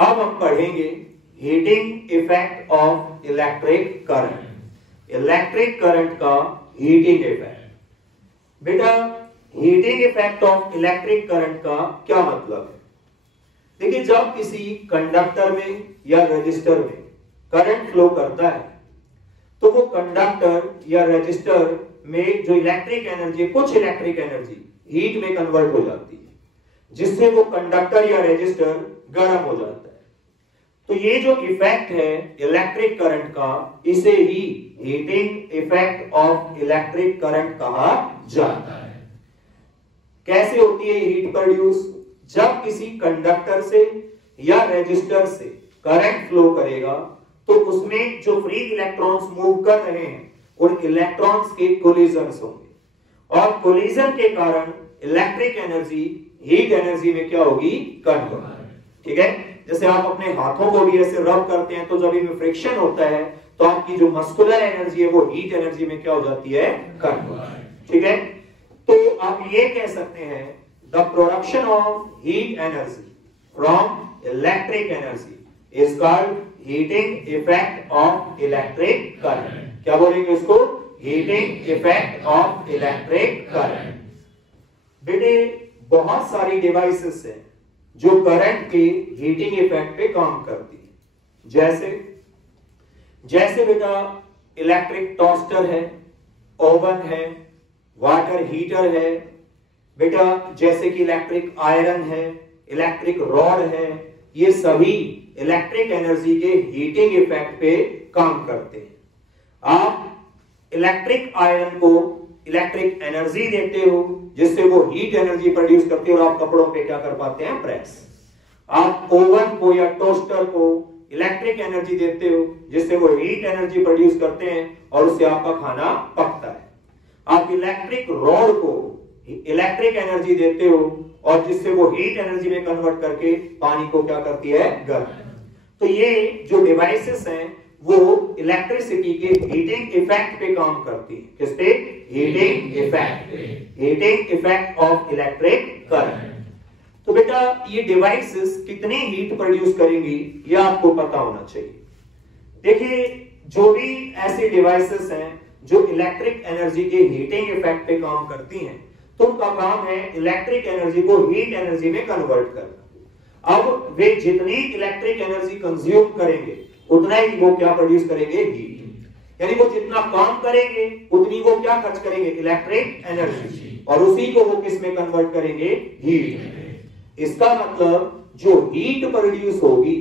अब हम पढ़ेंगे heating effect of electric current. Electric current का हीटिंग इफेक्ट। बेटा heating effect of electric current का क्या मतलब है? देखिए, जब किसी कंडक्टर में या रेजिस्टर में करंट फ्लो करता है तो वो कंडक्टर या रेजिस्टर में जो इलेक्ट्रिक एनर्जी, कुछ इलेक्ट्रिक एनर्जी हीट में कन्वर्ट हो जाती है, जिससे वो कंडक्टर या रेजिस्टर गर्म हो जाता है। तो ये जो इफेक्ट है इलेक्ट्रिक करंट का, इसे ही heating effect of electric current कहा जाता है। कैसे होती है हीट प्रोड्यूस? जब किसी कंडक्टर से या रेजिस्टर से करंट फ्लो करेगा तो उसमें जो फ्री इलेक्ट्रॉन्स मूव कर रहे हैं उन इलेक्ट्रॉन्स के कोलिजन्स होंगे और कोलिजन के कारण इलेक्ट्रिक एनर्जी हीट एनर्जी में क्या होगी? कन्वर्ट। ठीक है, जैसे आप अपने हाथों को भी ऐसे रब करते हैं तो जब इनमें फ्रिक्शन होता है तो आपकी जो मस्कुलर एनर्जी है वो हीट एनर्जी में क्या हो जाती है? कन्वर्ट। ठीक है, तो आप ये कह सकते हैं the production of heat energy from electric energy is called heating effect of electric current. क्या बोलेंगे इसको? Heating effect of electric current. बेटे बहुत सारी डिवाइसेस हैं जो करंट के हीटिंग इफेक्ट पे काम करती है। जैसे बेटा इलेक्ट्रिक टोस्टर है, ओवन है, वाटर हीटर है। बेटा जैसे कि इलेक्ट्रिक आयरन है, इलेक्ट्रिक रॉड है, ये सभी इलेक्ट्रिक एनर्जी के हीटिंग इफेक्ट पे काम करते हैं। आप इलेक्ट्रिक आयरन को इलेक्ट्रिक एनर्जी देते हो जिससे वो हीट एनर्जी प्रोड्यूस करती है और आप कपड़ों पे क्या कर पाते हैं? प्रेस। आप ओवन को या टोस्टर को इलेक्ट्रिक एनर्जी देते हो जिससे वो हीट एनर्जी प्रोड्यूस करते हैं और उससे आपका खाना पकता है। आप इलेक्ट्रिक रॉड को इलेक्ट्रिक एनर्जी देते हो और जिससे वो हीट एनर्जी में कन्वर्ट करके पानी को क्या करती है? गर्म। तो ये जो डिवाइसेस हैं वो इलेक्ट्रिसिटी के हीटिंग इफेक्ट पे काम करती है। किस पे? Heating effect. Heating effect of electric current. तो बेटा ये डिवाइसेस कितनी हीट प्रोड्यूस करेंगी ये आपको पता होना चाहिए। देखिए, जो भी ऐसी डिवाइसेस हैं जो इलेक्ट्रिक एनर्जी के हीटिंग इफेक्ट पे काम करती हैं तो उनका काम है इलेक्ट्रिक एनर्जी को हीट एनर्जी में कन्वर्ट करना। अब वे जितनी इलेक्ट्रिक एनर्जी कंज्यूम करेंगे उतना ही वो क्या प्रोड्यूस करेंगे? हीट। यानी वो जितना काम करेंगे उतनी वो क्या खर्च करेंगे? Electric energy. और उसी को वो किस में कन्वर्ट करेंगे? हीट। इसका मतलब जो हीट प्रोड्यूस होगी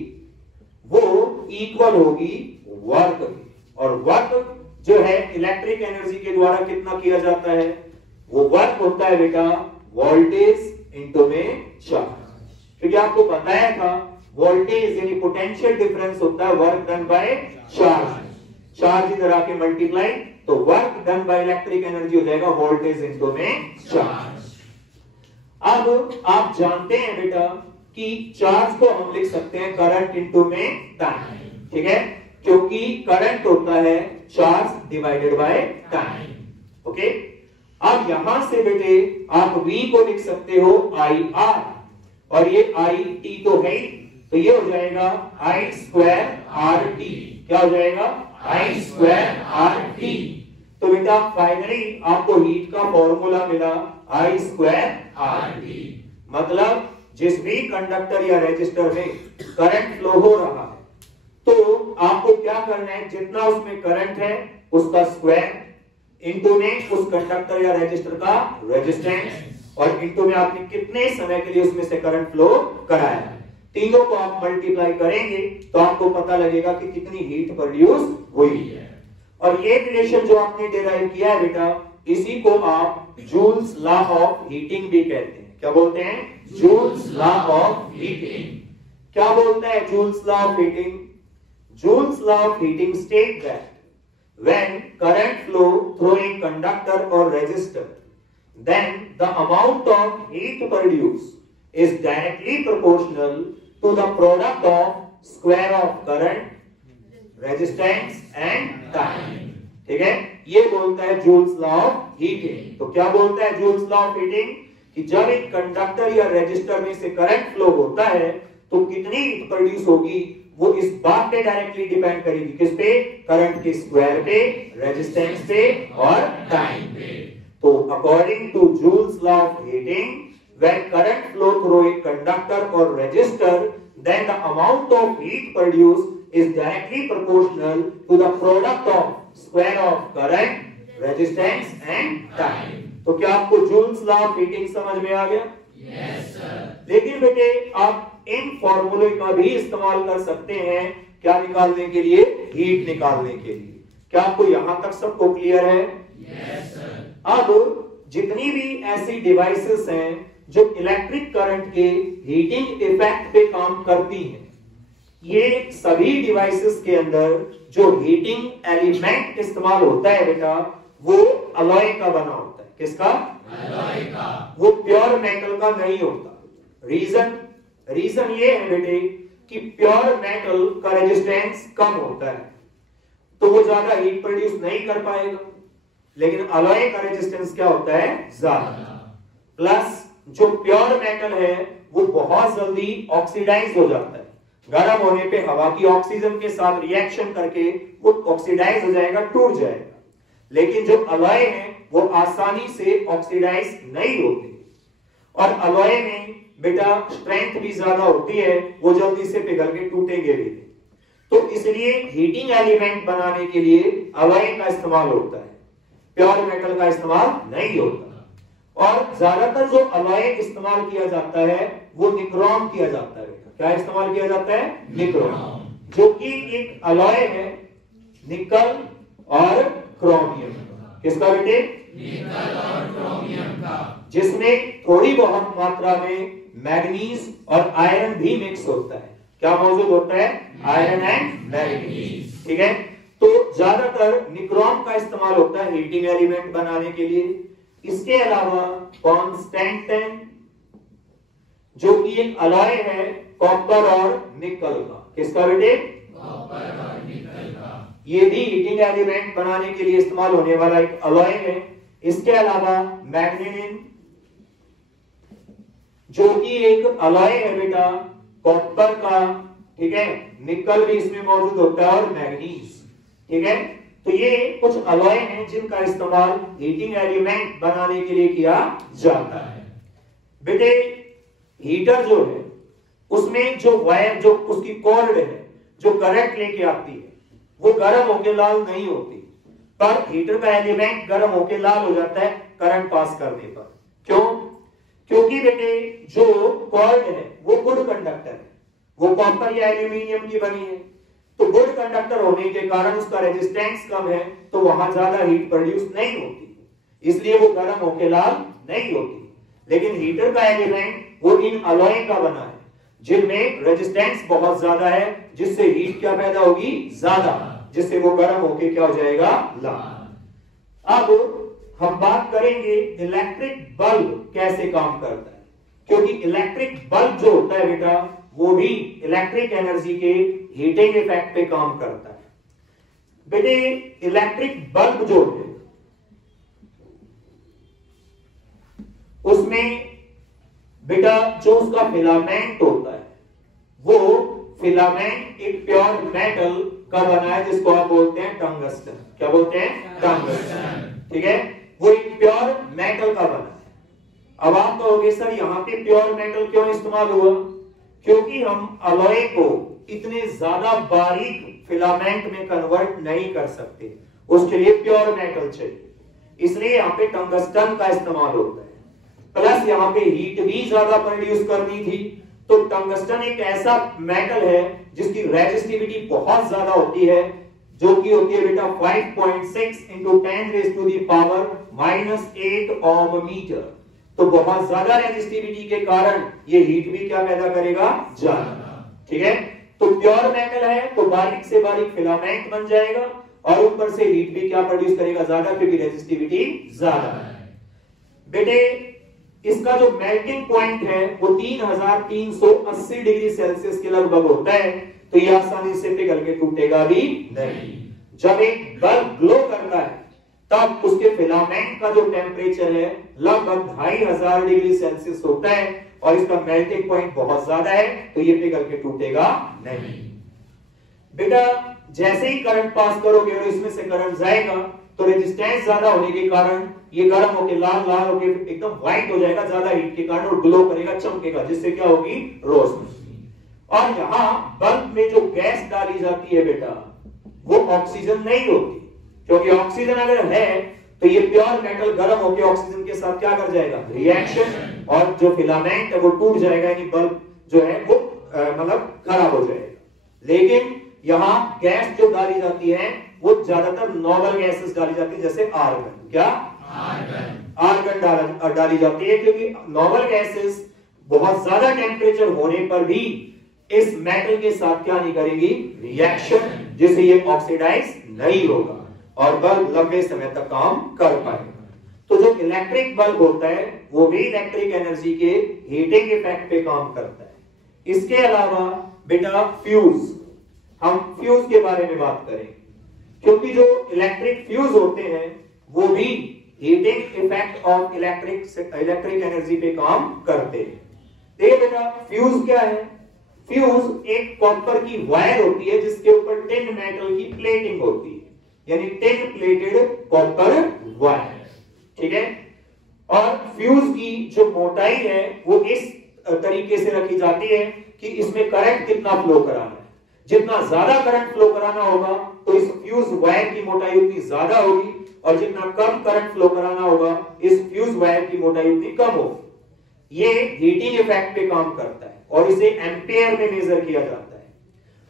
वो इक्वल होगी वर्क की। और वर्क जो है इलेक्ट्रिक एनर्जी के द्वारा कितना किया जाता है? वो वर्क होता है बेटा वोल्टेज इनटू में चार्ज। क्योंकि आपको बताया था वोल्टेज यानी पोटेंशियल डिफरेंस होता है work done by charge. Charge इधर आके मल्टीप्लाई तो work done by electric energy हो जाएगा वोल्टेज इनटू में चार्ज। अब आप जानते हैं बेटा कि चार्ज को हम लिख सकते हैं करंट इनटू में टाइम। ठीक है, क्योंकि करंट होता है charge divided by time. Okay, अब यहां से बेटे आप V को लिख सकते हो IR और ये IT तो है, तो ये हो जाएगा I स्क्वायर RT। क्या हो जाएगा? I square RT। तो बेटा फाइनली आपको हीट का फॉर्मूला मिला I स्क्वायर RT। मतलब जिस भी कंडक्टर या रेजिस्टर में करंट फ्लो हो रहा है तो आपको क्या करना है? जितना उसमें करंट है उसका स्क्वायर इनटू में उस कंडक्टर या रेजिस्टर का रेजिस्टेंस और इनटू में आपने कितने समय के लिए उसमें से करंट फ्लो कराया है। तीनों को आप मल्टीप्लाई करेंगे तो आपको पता लगेगा कि कितनी हीट प्रोड्यूस हुई है। और ये रिलेशन जो आपने डिराइव किया है बेटा, इसी को आप जूल्स लॉ ऑफ हीटिंग भी कहते हैं। क्या बोलते हैं? Joules law of heating. क्या बोलता है joules law of heating? Joules law of heating state that when current flow through a conductor or resistor, then the amount of heat produced is directly proportional to the product of square of current, resistance and time. ठीक है, ये बोलता है joules law of heating. तो क्या बोलता है joules law of heating? कि जब एक कंडक्टर या रेजिस्टर में से करंट फ्लो होता है तो कितनी हीट प्रोड्यूस होगी वो इस बात पे डायरेक्टली डिपेंड करेगी, किस पे? करंट के स्क्वायर पे, रेजिस्टेंस पे और टाइम पे। तो according to Joule's law of heating, when current flow through a conductor or resistor, then the amount of heat produced is directly proportional to the product of square of current, resistance and time. तो क्या आपको joules law of heating समझ में आ गया? Yes sir. लेकिन बेटे आप इन फॉर्मूले का भी इस्तेमाल कर सकते हैं, क्या निकालने के लिए? हीट निकालने के लिए। क्या आपको यहां तक सबको क्लियर है? Yes sir. अब जितनी भी ऐसी डिवाइसेस हैं जो इलेक्ट्रिक करंट के हीटिंग इफेक्ट पे काम करती हैं, ये सभी डिवाइसेस के अंदर जो हीटिंग एलिमेंट इस्तेमाल होता है बेटा, वो अलॉय का बना होता है। किसका? अलॉय का। वो प्योर मेटल का नहीं होता। रीजन ये है बेटे कि प्योर मेटल का रेजिस्टेंस कम होता है, तो वो ज्यादा हीट प्रोड्यूस नहीं कर पाएगा, लेकिन अलॉय का रेजिस्टेंस क्या होता है? ज्यादा। प्लस जो प्योर मेटल है वो बहुत जल्दी ऑक्सीडाइज हो जाता है, गर्म होने पे हवा की ऑक्सीजन के साथ रिएक्शन करके वो ऑक्सीडाइज हो जाएगा, टूट जाएगा। लेकिन जो अलॉय है वो आसानी से ऑक्सीडाइज नहीं होते, और अलॉय में बेटा स्ट्रेंथ भी ज्यादा होती है, वो जल्दी से पिघल के टूटेंगे भी। तो इसलिए हीटिंग एलिमेंट बनाने के लिए अलॉय का इस्तेमाल होता है, प्योर मेटल का इस्तेमाल नहीं होता। और ज्यादातर जो अलॉय इस्तेमाल किया जाता है वो निक्रोम किया जाता है। क्या इस्तेमाल किया जाता है? निक्रोम, जो कि एक अलॉय है निकल और क्रोमियम। किसका बेटे? निकल और क्रोमियम का, जिसमें थोड़ी बहुत मात्रा में मैग्नीज और आयरन भी मिक्स होता है। क्या मौजूद होता है? Iron and manganese. ठीक है, तो ज्यादातर निक्रोम का इस्तेमाल होता है हीटिंग एलिमेंट बनाने के लिए। इसके अलावा कॉन्स्टेंटन, जो कि एक अलॉय है कॉपर और निकल का। किसका बेटे? कॉपर और निकल का। ये भी हीटिंग एलिमेंट बनाने के लिए इस्तेमाल होने वाला एक अलॉय है। इसके अलावा मैग्नीनियम, जो कि एक अलॉय है बेटा कॉपर का। ठीक है, निकल भी इसमें मौजूद होता है और मैग्नीज। ठीक है, तो ये कुछ अलॉय हैं जिनका इस्तेमाल हीटिंग एलिमेंट बनाने के लिए किया जाता है। बेटे हीटर जो है उसमें जो वायर, जो उसकी कॉर्ड है, जो करंट लेके आती है, वो गर्म होके लाल नहीं होती, पर हीटर का एलिमेंट गर्म होके लाल हो जाता है करंट पास करने पर। क्यों? क्योंकि बेटे जो कॉर्ड है वो गुड कंडक्टर है, वो कॉपर या एल्यूमिनियम की बनी है, तो गुड कंडक्टर होने के कारण उसका रेजिस्टेंस कम है, तो वहां ज्यादा हीट प्रोड्यूस नहीं होती, इसलिए वो गर्म होके लाल नहीं होती। लेकिन हीटर का एलिमेंट वो इन अलॉय का बना है जिनमें रेजिस्टेंस बहुत ज्यादा है, जिससे हीट क्या पैदा होगी? ज्यादा, जिससे वो गर्म होके क्या हो जाएगा? लाल। अब हम बात करेंगे इलेक्ट्रिक बल्ब कैसे काम करता है, क्योंकि इलेक्ट्रिक बल्ब जो होता है बेटा वो भी इलेक्ट्रिक एनर्जी के हीटिंग इफेक्ट पे काम करता है। बेटे इलेक्ट्रिक बल्ब जो है उसमें बेटा जो उसका फिलामेंट होता है वो फिलामेंट एक प्योर मेटल का बना है, जिसको आप बोलते हैं टंगस्टन। क्या बोलते हैं? टंगस्टन। ठीक है, वो एक प्योर मेटल का बना है। अब आप कहोगे सर यहाँ पे प्योर मेटल क्यों इस्तेमाल हुआ? क्योंकि हम अलॉय को इतने ज्यादा बारीक फिलामेंट में कन्वर्ट नहीं कर सकते, उसके लिए प्योर मेटल चाहिए, इसलिए यहाँ पे टंगस्टन का इस्तेमाल होता है। प्लस यहाँ पे हीट भी ज्यादा प्रोड्यूस करनी थी, तो टंगस्टन एक ऐसा मेटल है जिसकी रेजिस्टिविटी बहुत ज्यादा होती है, जो कि होती है बेटा 5.6 × 10⁻⁻⁸ ओम मीटर। तो बहुत ज्यादा रेजिस्टिविटी के कारण ये हीट भी क्या पैदा करेगा? ज्यादा। ठीक है, तो प्योर मेटल है तो बारीक से बारीक फिलामेंट बन जाएगा, और ऊपर से हीट भी क्या प्रोड्यूस करेगा? ज्यादा, क्योंकि रेजिस्टिविटी ज्यादा है। बेटे इसका जो मेल्टिंग पॉइंट है वो 3380 डिग्री सेल्सियस के लगभग होता है, तो ये आसानी से पिघल के टूटेगा भी नहीं। जब एक बल्ब ग्लो करता है तब उसके फिलामेंट का जो टेम्परेचर है लगभग 2500 डिग्री सेल्सियस होता है, और इसका मेल्टिंग पॉइंट बहुत ज्यादा है, तो ये पिघल के टूटेगा नहीं। बेटा जैसे ही करंट पास करोगे और इसमें से करंट जाएगा तो रेजिस्टेंस ज्यादा होने के कारण ये गर्म होकर लाल लाल होकर एकदम व्हाइट हो जाएगा, ज्यादा हीट के कारण, और ग्लो करेगा, चमकेगा, जिससे क्या होगी, रोशनी। और यहां बल्ब में जो गैस डाली जाती है बेटा वो ऑक्सीजन नहीं होती, क्योंकि ऑक्सीजन अगर है तो ये प्योर मेटल गर्म होकर ऑक्सीजन के साथ क्या कर जाएगा, रिएक्शन, और जो फिलामेंट है वो टूट जाएगा, यानी बल्ब जो है वो मतलब खराब हो जाएगा। लेकिन यहां गैस जो डाली जाती है वो ज्यादातर नॉबल गैसेस डाली जाती है, जैसे आर्गन, क्या आर्गन डाली जाती है, क्योंकि नॉबल गैसेस बहुत ज्यादा टेम्परेचर होने पर भी इस मेटल के साथ क्या नहीं करेगी, रिएक्शन, जिससे ये ऑक्सीडाइज नहीं होगा और बल्ब लंबे समय तक काम कर पाएगा। तो जो इलेक्ट्रिक बल्ब होता है वो भी इलेक्ट्रिक एनर्जी के हीटिंग इफेक्ट पे काम करता है। इसके अलावा बेटा फ्यूज, हम फ्यूज के बारे में बात करेंगे, क्योंकि जो इलेक्ट्रिक फ्यूज होते हैं वो भी heating effect of electric energy पे काम करते हैं। देखिए बेटा फ्यूज क्या है, फ्यूज एक कॉपर की वायर होती है जिसके ऊपर टिन मेटल की प्लेटिंग होती है, यानी टिन प्लेटेड कॉपर वायर, ठीक है। और फ्यूज की जो मोटाई है वो इस तरीके से रखी जाती है कि इसमें करंट कितना फ्लो कराना है, जितना ज्यादा करंट फ्लो कराना होगा तो इस फ्यूज वायर की मोटाई उतनी ज्यादा होगी, और जितना कम करंट फ्लो कराना होगा इस फ्यूज वायर की मोटाई उतनी कम होगी। ये हीटिंग इफेक्ट पे काम करता है और इसे एम्पेयर में मेजर किया जाता है।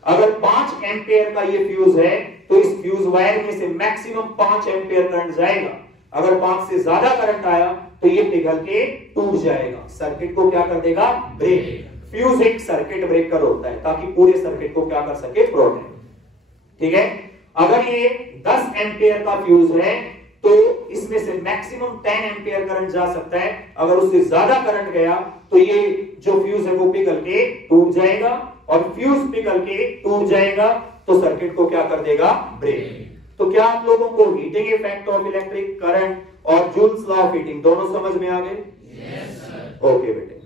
अगर 5 एम्पेयर का ये फ्यूज है तो इस फ्यूज वायर में से मैक्सिमम 5 एम्पेयर करंट जाएगा। अगर 5 से ज्यादा करंट आया तो ये पिघल के टूट जाएगा, सर्किट को क्या कर देगा, ब्रेक। फ्यूज एक सर्किट ब्रेकर होता है ताकि पूरे सर्किट को क्या कर सके, प्रोटेक्ट, ठीक है। अगर ये 10 एम्पेयर का फ्यूज है तो इसमें से मैक्सिमम 10 एम्पेयर करंट जा सकता है। अगर उससे ज्यादा करंट गया तो ये जो फ्यूज है वो पिघल के टूट जाएगा, और फ्यूज पिघल के टूट जाएगा तो सर्किट को क्या कर देगा, ब्रेक। तो क्या आप लोगों को heating effect of electric current और जूल्स लॉ ऑफ हीटिंग दोनों समझ में आ गए? Yes sir. ओके बेटे।